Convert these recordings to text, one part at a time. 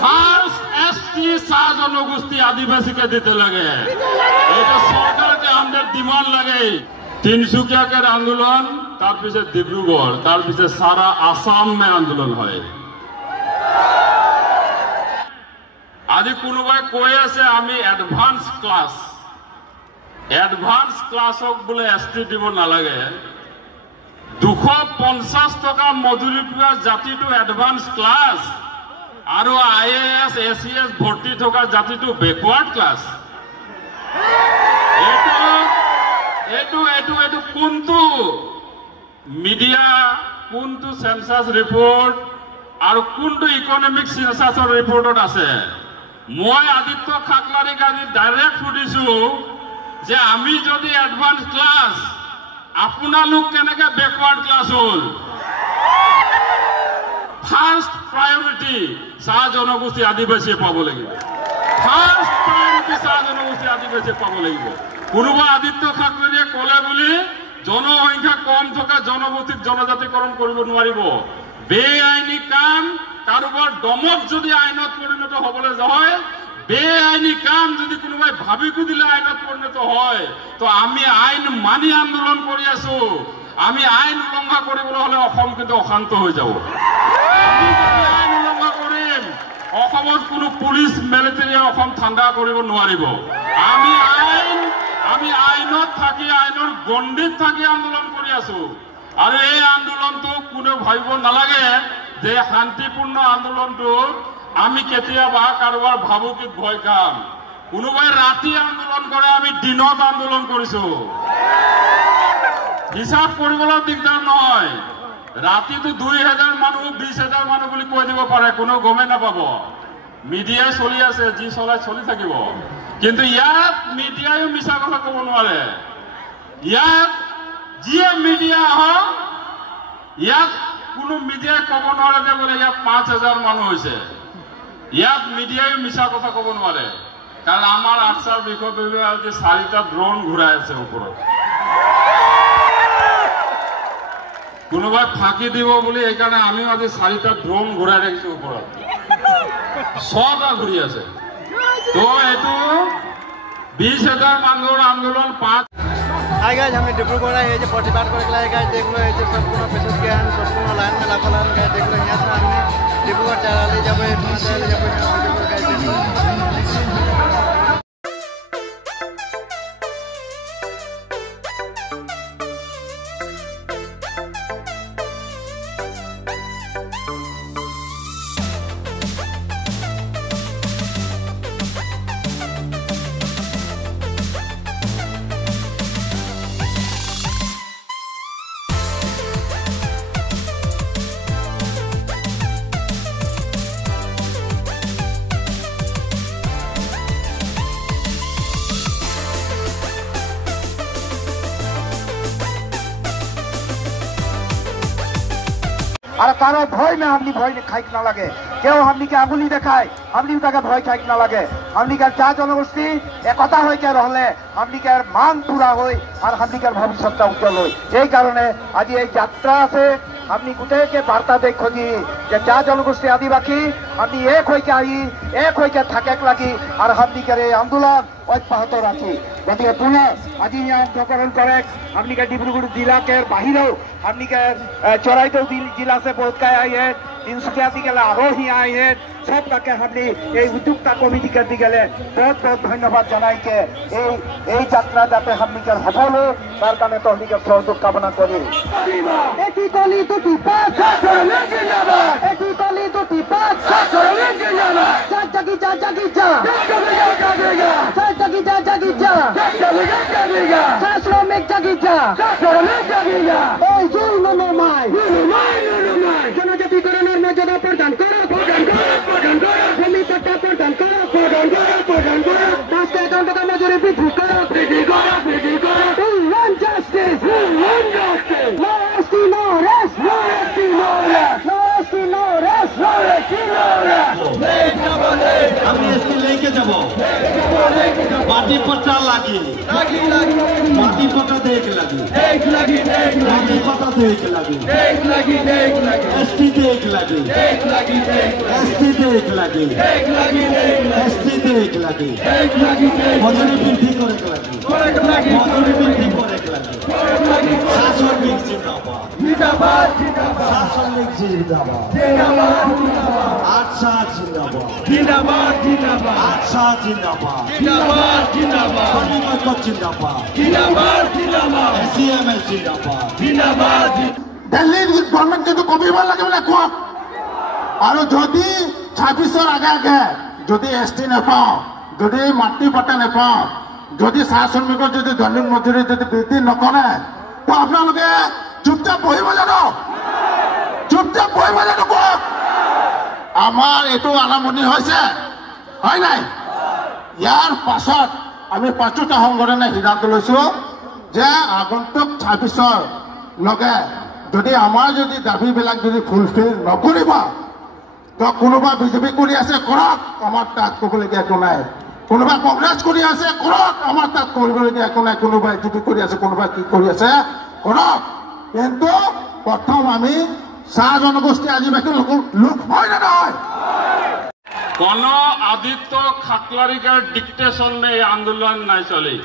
First ST চাহ জনগোষ্ঠী আদিবাসীকে দিতে লাগে। এটা সরকারকে আমাদের ডিমান্ড লাগে। তিনসুকিয়াকের আন্দোলন, তার পিছে ডিব্রুগড়, তার পিছে সারা আসামে আন্দোলন হয়। আজি কোনোবাই কৈ আছে আমি এডভান্স ক্লাছক বোলে এসটি দিব নালাগে। 250 টকা মজুৰি পোৱা জাতিটো এডভান্স ক্লাছ আৰু IAS ACS ভৰ্তি থকা জাতিটো বেকৱাৰ্ড ক্লাছ। এইটো কোনটো মিডিয়া, কোনটো সেন্সাস ৰিপোৰ্ট আৰ কোনটো ইকোনমিক সেন্সাসৰ ৰিপোৰ্টত আছে? মই আদিত্য খাকলাৰীক আজি ডাইৰেক্ট সুধিছো যে আমি যদি এডভান্স ক্লাছ, আপোনালোক কেনেকে বেকৱাৰ্ড ক্লাছ হল? ফাৰ্স্ট প্ৰায়োৰিটি চাহ জনগোষ্ঠী আদিবাসীয়ে পাব লাগিব। ফাৰ্স্ট প্ৰায়োৰিটি চাহ জনগোষ্ঠী আদিবাসীয়ে পাব লাগিব। কোনোবা আদিত্য খাকলাৰীয়ে কলে বুলি জনসংখ্যা কম থকা জনগোষ্ঠীক জনজাতিকৰণ কৰিব নোৱাৰিব। বেআইনী কাম, কাৰোবাৰ দমক যদি আইনত পৰিণত হবলৈ হয়, বেআইনী কাম যদি কোনোবাই ভাবিকো দিলে আইনত পৰিণত হয়, তো আমি আইন মানি আন্দোলন কৰি আছো। আমি আইন উলংঘা কৰিবলৈ হলে অসম কিন্তু অশান্ত হৈ যাব। আমি যদি আইন উলংঘা কৰিম, অসমত কোনো পুলিচ মিলিটাৰীয়ে অসম ঠাণ্ডা কৰিব নোৱাৰিব। আমি আইনত থাকি, আইনৰ গণ্ডিত থাকি আন্দোলন কৰি আছো। আৰু এই আন্দোলনটো কোনেও ভাবিব নালাগে যে শান্তিপূৰ্ণ আন্দোলনটো আমি কেতিয়াবা কাৰোবাৰ ভাবুকিত ভয় খাম। কোনোবাই ৰাতি আন্দোলন কৰে, আমি দিনত আন্দোলন কৰিছো। হিচাপ কৰিবলৈ দিগদাৰ নহয়। ৰাতিটো 2000 মানুহ 20,000 মানুহ বুলি কৈ দিব পাৰে, কোনো গমে নাপাব। মিডিয়াই চলি আছে, যি চলাই চলি থাকিব। কিন্তু ইয়াত মিডিয়ায়ো মিছা কথা ক'ব নোৱাৰে। ইয়াত যিয়ে মিডিয়া হওক, ইয়াত কোনো মিডিয়াই ক'ব নোৱাৰে যে বোলে ইয়াত 5000 মানুহ হৈছে। ইয়াত মিডিয়ায়ো মিছা কথা ক'ব নোৱাৰে, কাৰণ আমাৰ আৰ্চাৰ বিষয় বিভাগে 4টা ড্ৰোন ঘূৰাই আছে ওপৰত। কোনোবাই ফাঁকি দিব বুলি এইকাৰণে আমিও আজি 4টা ড্ৰোন ঘূৰাই ৰাখিছো ওপৰত। 6টা ঘূৰি আছে। তো এইটো 20,000 মানুহৰ আন্দোলন। हाय गाइस, हमें डिब्रूगढ़ आए हैं प्रतिवाद करके लाए। गाइस देख लो, ये संपूर्ण पेशेंट के हैं, संपूर्ण लाइन में लागल हैं। गाइस देख लो, यहाँ से हमने डिब्रूगढ़ चले जाबे, चले जाबे गाइस देख लो। আর কারো ভয় না, আপনি ভয় খাইক না লাগে। কেউ আপনিকে আঙুলি দেখায়, আপনি তাকে ভয় খাইক না লাগে। আপনিকার চাহ জনগোষ্ঠী একতা হইকে রহলে আপনিকার মান পুরা হই, আর আপনিকার ভবিষ্যৎটা উজ্জ্বল হই। এই কারণে আজি এই যাত্রা আছে। আপনি গোটেইকে বার্তা দেখ খুঁজি যে চাহ জনগোষ্ঠী আদিবাসী আপনি এক হইকে আহি, এক হইকে থাকেক লাগি, আর আপনিকার এই আন্দোলন অব্যাহত রাখি। গতিকে পুনः আজি অংশগ্রহণ করে আপনিকার ডিব্রুগড় जिला বাহিরেও আপনিকার চরাইদেউ जिला से बहुत का आई है, তিনসুকিয়া দিকে আরো হি আই है। সব তাকে আপনি এই উদ্যোক্তা কমিটিকে দিকে বহুত বহুত ধন্যবাদ জানাইকে এই যাত্রা যাতে আপনিকার সফল হয় তার কারণে তো আপনিকার সহযোগ কামনা করি। একই কলি দুটি পাঁচ, একই কলি দুটি পাঁচ, চার জাগি যা জাগি যা, চার জাগি যা জাগি যা, চার শ্রমিক জাগি যা, এই জুলুম নমাই, জনজাতিকরণের মর্যাদা প্রদান করো, ভূমি পট্টা প্রদান করো, 5 টাকা মজুরি বৃদ্ধি করো, justice, no mercy, no rest, no mercy, no rest, no mercy, no rest, no mercy, no rest. আমি আজকে লেকে যাব। माटी पट्टा लागी माटी पट्टा देख लगी माटी पट्टा देख लगी एसटी देख लगी एसटी देख लगी एसटी देख लगी मजूरी बृद्धि करे लगी मजूरी बृद्धि करे लगी शासन लीग जिंदाबाद शासन लीग जिंदाबाद अच्छा जिंदाबाद अच्छा जिंदाबाद শ্রমিক ঐক্য জিন্দাবাদ এসিএমএল জিন্দাবাদ দিল্লীর গভর্নমেন্ট কিন্তু কমিব লাগে বলে কোক আর যদি 26র আগে আগে যদি এসটি নেপাও যদি মাটি পট্টা নেপাও যদি চাহ শ্ৰমিকৰ যদি দৈনিক মজুৰি যদি বৃদ্ধি নকৰে তো আপোনালোকে চুপচাপ বহিব জানো চুপচাপ বহিব জানো কোক আমাৰ এইটো আৰম্ভণি হৈছে হয় নাই ইয়াৰ পাছত আমি পাঁচোটা সংগঠনে সিদ্ধান্ত লৈছো যে আগন্তুক 26ৰ লগে যদি আমাৰ যদি দাবীবিলাক যদি ফুলফিল নকৰিব তো কোনোবা বিজেপি কৰি আছে কৰক আমাৰ তাত ক'বলগীয়া একো নাই কোনোবা কংগ্ৰেছ কৰি আছে কৰক আমাৰ তাত কৰিবলগীয়া একো নাই কোনোবা এটিপি কৰি আছে কোনোবা কি কৰি আছে কৰক কিন্তু প্ৰথম আমি চাহ জনগোষ্ঠী আদিবাসী লোক হয় না নহয় কোন আদিত্য খাকলারিকার ডিক্টেশন में आंदोलन नहीं चली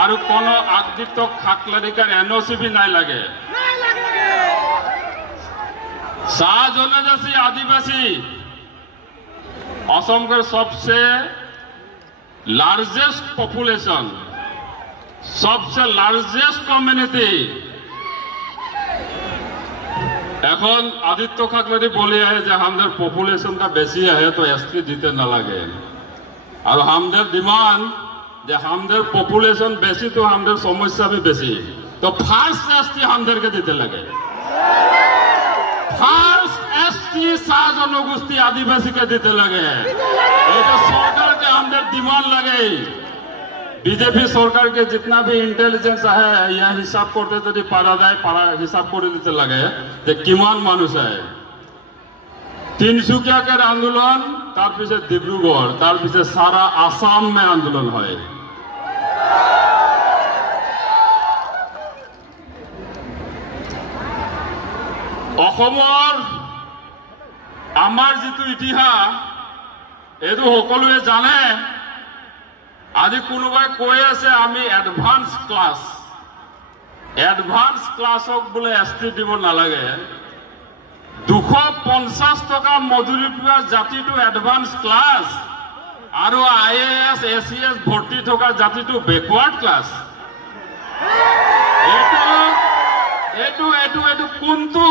और कोन आदित्य खाकलारिकार एनओसी भी नहीं लगे शाह जनजाति आदिवासी असम के सबसे लार्जेस्ट पॉपुलेशन सबसे लार्जेस्ट कम्युनिटी এখন আদিত্য খাকলারি বলে है যে আমাদের পপুলেশনটা বেশি है तो एसटी দিতে না লাগে আর আমাদের ডিমান্ড যে আমাদের পপুলেশন বেশি তো আমাদের সমস্যা भी বেশি তো ফার্স্ট एसटी আমাদেরকে দিতে লাগে ফার্স্ট एसटी শাহ জনগোষ্ঠী আদিবাসীকে দিতে লাগে এটা সরকারকে আমাদের ডিমান্ড লাগে बीजेपी सरकार के जितना भी इंटेलिजेंस है यह हिसाब करते यदि पारा जाए पारा हिसाब कर दीते लगे किमान मानुष है तिनसुकिया के आंदोलन तार पीछे डिब्रुगढ़ तार पीछे सारा आसाम में आंदोलन है आमार जितु इतिहास एदु सकलोए जाने আজি কোনোবাই কৈ আছে আমি এডভান্স ক্লাছক বোলে এসটি দিব নালাগে 250 টকা মজুৰি পোৱা জাতিটো এডভান্স ক্লাছ আৰু আইএএস এসিএস ভৰ্তি থকা জাতিটো বেকওয়াৰ্ড ক্লাছ এটো কোনটো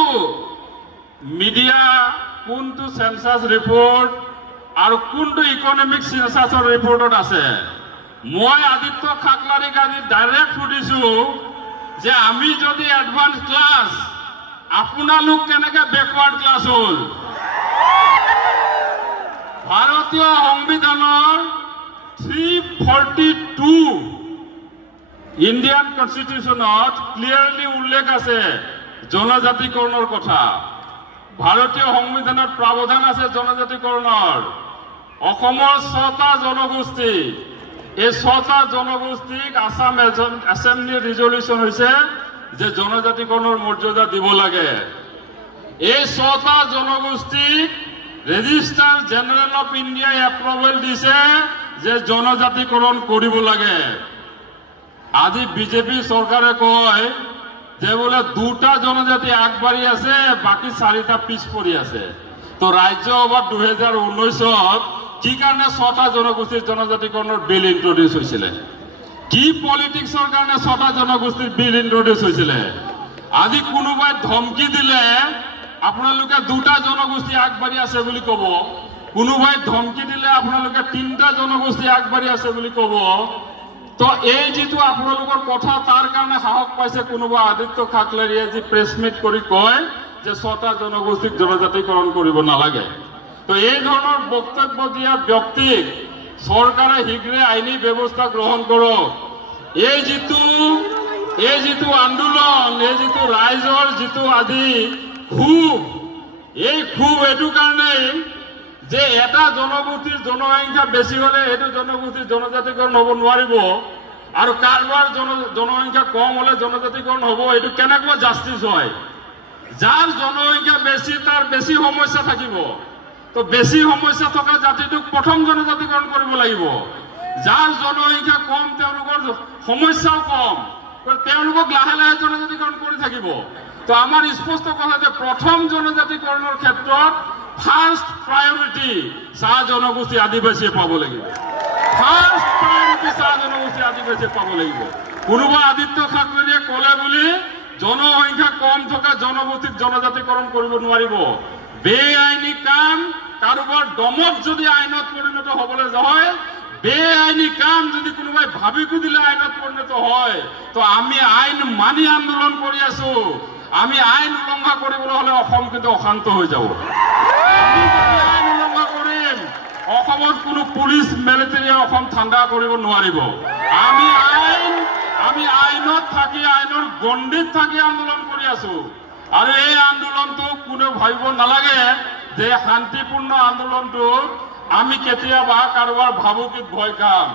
মিডিয়া কোনটো সেন্সাস ৰিপৰ্ট আৰু কোনটো ইকোনমিক সেন্সাসৰ ৰিপৰ্টত আছে মই আদিত্য খাকলারিক আজি ডাইরেক্ট সুধিছো যে আমি যদি এডভান্স ক্লাস আপোনালোক কেনেকে বেকওয়ার্ড ক্লাস হল ভারতীয় সংবিধানৰ 342 ইন্ডিয়ান কনস্টিটিউশনত ক্লিয়াৰলি উল্লেখ আছে জনজাতিকৰণৰ কথা ভাৰতীয় সংবিধানত প্ৰাৱধান আছে জনজাতিকৰণৰ অসমৰ 6টা জনগোষ্ঠী এই 6টা জনগোষ্ঠীক আসাম এসেম্বলি রিজলিউশন হয়েছে যে জনজাতিকরণের মর্যাদা দিব লাগে এই 6টা জনগোষ্ঠীক রেজিস্টার জেনারেল অফ ইন্ডিয়ায় এপ্রুভেল দিছে যে জনজাতিকরণ করিব লাগে আজি বিজেপি সরকারে কয় যে বলে 2টা জনজাতি আগবাড়ি আছে বাকি 4টা পিছ পড়ি আছে তো রাজ্য সভা 2019 কি কারণে 6টা জনগোষ্ঠীর জনজাতিকরণের বিল ইন্ট্রোডিউস হয়েছিল কি পলিটিক্সর কারণে 6টা জনগোষ্ঠীর বিল ইন্ট্রোডিউস হয়েছিল আজি কোনোবাই ধমকি দিলে আপোনালোকে 2টা জনগোষ্ঠী আগবাড়ি আছে বুলি কব কোনোবাই ধমকি দিলে আপোনালোকে 3টা জনগোষ্ঠী আগবাড়ি আছে বুলি কব তো এই যেটো আপোনালোকৰ কথা তাৰ কাৰণে সাহস পাইছে কোনোবা আদিত্য খাকলাৰিয়ে যে প্ৰেস মিট কৰি কয় যে 6টা জনগোষ্ঠীক জনজাতিকৰণ কৰিব নালাগে তো এই ধরনের বক্তব্য দিয়া ব্যক্তিক সরকারে শীঘ্রে আইনী ব্যবস্থা গ্রহণ করক এই যেটো আন্দোলন এই যেটো রাইজর যেটো আজি খুব এই কারণে যে এটা জনগোষ্ঠীৰ জনসংখ্যা বেছি হলে এইটো জনগোষ্ঠীৰ জনজাতিকৰণ হ'ব নোৱাৰিব আৰু কাৰোবাৰ জনসংখ্যা কম হলে জনজাতিকৰণ হ'ব এইটো কেনেকুৱা জাষ্টিস হয় যাৰ জনসংখ্যা বেছি তাৰ বেছি সমস্যা থাকিব তো বেছি সমস্যা থকা জাতিটোক প্ৰথম জনজাতিকৰণ কৰিব লাগিব যাৰ জনসংখ্যা কম তেওঁলোকৰ সমস্যাও কম তেওঁলোকক লাহে লাহে জনজাতিকৰণ কৰি থাকিব তো আমাৰ স্পষ্ট কথা যে প্ৰথম জনজাতিকৰণৰ ক্ষেত্ৰত ফাৰ্ষ্ট প্ৰায়োৰিটি চাহ জনগোষ্ঠী আদিবাসীয়ে পাব লাগিব ফাৰ্ষ্ট প্ৰায়োৰিটি চাহ জনগোষ্ঠী আদিবাসীয়ে পাব লাগিব কোনোবা আদিত্য ঠাকৰেয়ে ক'লে বুলি জনসংখ্যা কম থকা জনগোষ্ঠীক জনজাতিকৰণ কৰিব নোৱাৰিব বেআইনী কাম কাৰোবাৰ দমত যদি আইনত পৰিণত হ'বলৈ যায় বেআইনী কাম যদি কোনোবাই ভাবি দিলে আইনত পৰিণত হয় তো আমি আইন মানি আন্দোলন কৰি আছো আমি আইন উলংঘা কৰিবলৈ হলে অসম কিন্তু অশান্ত হৈ যাব আমি যদি আইন উলংঘা কৰিম অসমৰ কোনো পুলিচ মিলিটাৰীয়ে অসম ঠাণ্ডা কৰিব নোৱাৰিব আমি আইনত থাকি আইনৰ গণ্ডিত থাকি আন্দোলন কৰি আছো আৰু এই আন্দোলনটো কোনো ভাবিব নালাগে যে শান্তিপূৰ্ণ আন্দোলনটো আমি কেতিয়াবা কাৰোবাৰ ভাবুকিত ভয় খাম